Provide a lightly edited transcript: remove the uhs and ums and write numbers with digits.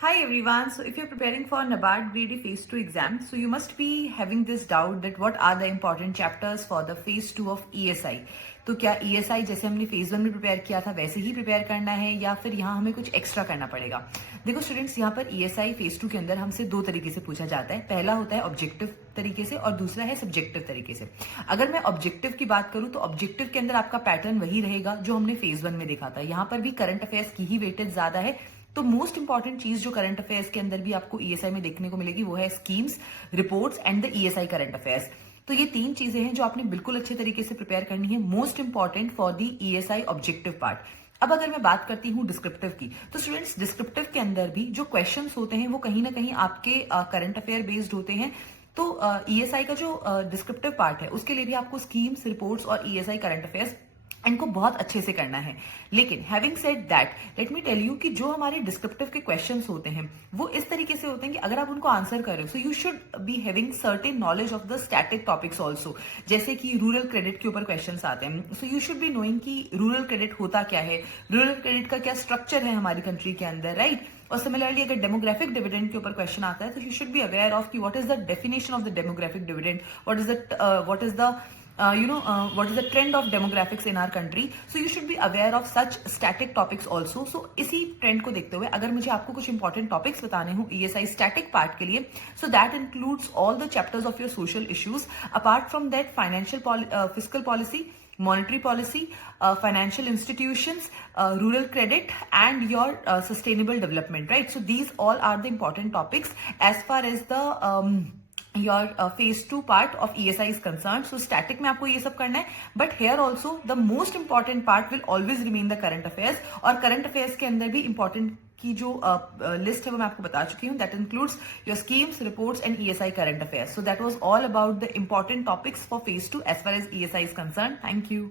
Hi everyone. So if you're preparing for NABARD Grade A Phase 2 exam, so you must be having this doubt that what are the important chapters for the Phase 2 of ESI. तो क्या ESI जैसे हमने Phase 1 में prepare किया था वैसे ही prepare करना है या फिर यहाँ हमें कुछ एक्स्ट्रा करना पड़ेगा? देखो स्टूडेंट्स, यहाँ पर ESI Phase 2 के अंदर हमसे दो तरीके से पूछा जाता है. पहला होता है ऑब्जेक्टिव तरीके से और दूसरा है सब्जेक्टिव तरीके से. अगर मैं ऑब्जेक्टिव की बात करूं तो ऑब्जेक्टिव के अंदर आपका पैटर्न वही रहेगा जो हमने Phase 1 में देखा था. यहाँ पर भी करंट अफेयर्स की ही वेटेज ज्यादा है. तो मोस्ट इंपॉर्टेंट चीज जो करंट अफेयर्स के अंदर भी आपको ईएसआई में देखने को मिलेगी वो है schemes, reports and the ESI current affairs. तो ये तीन चीजें हैं जो आपने बिल्कुल अच्छे तरीके से प्रिपेयर करनी है, most important for the ESI objective part. अब अगर मैं बात करती हूँ डिस्क्रिप्टिव की, तो स्टूडेंट्स डिस्क्रिप्टिव के अंदर भी जो क्वेश्चंस होते हैं वो कहीं ना कहीं आपके करंट अफेयर बेस्ड होते हैं. तो ईएसआई का जो डिस्क्रिप्टिव पार्ट है उसके लिए भी आपको स्कीम्स, रिपोर्ट्स और ईएसआई करंट अफेयर्स इनको बहुत अच्छे से करना है. लेकिन having said that, let me tell you कि जो हमारे डिस्क्रिप्टिव के क्वेश्चंस होते हैं वो इस तरीके से होते हैं कि अगर आप उनको आंसर कर रहे हो so you should be having certain knowledge of the static topics also. जैसे कि रूरल क्रेडिट के ऊपर क्वेश्चंस आते हैं, so you should be knowing कि रूरल क्रेडिट होता क्या है, रूरल क्रेडिट का क्या स्ट्रक्चर है हमारी कंट्री के अंदर, राइट. और सिमिलरली अगर डेमोग्राफिक डिविडेंड के ऊपर क्वेश्चन आता है तो you should be aware of कि what is the definition of the demographic dividend, what is the what is the trend of demographics in our country. So you should be aware of such static topics also. So इसी trend को देखते हुए अगर मुझे आपको कुछ important topics बताने हो ESI स्टैटिक पार्ट के लिए, so that includes all the chapters of your social issues. Apart from that, fiscal policy, monetary policy, financial institutions, rural credit, and your sustainable development, right? So these all are the important topics as far as the your phase 2 part of ESI is concerned. So static में आपको ये सब करना है, but here also the most important part will always remain the current affairs. और current affairs के अंदर भी important की जो लिस्ट है वो मैं आपको बता चुकी हूँ. That includes your schemes, reports and ESI current affairs. So that was all about the important topics for phase 2 as far as ESI is concerned. Thank you.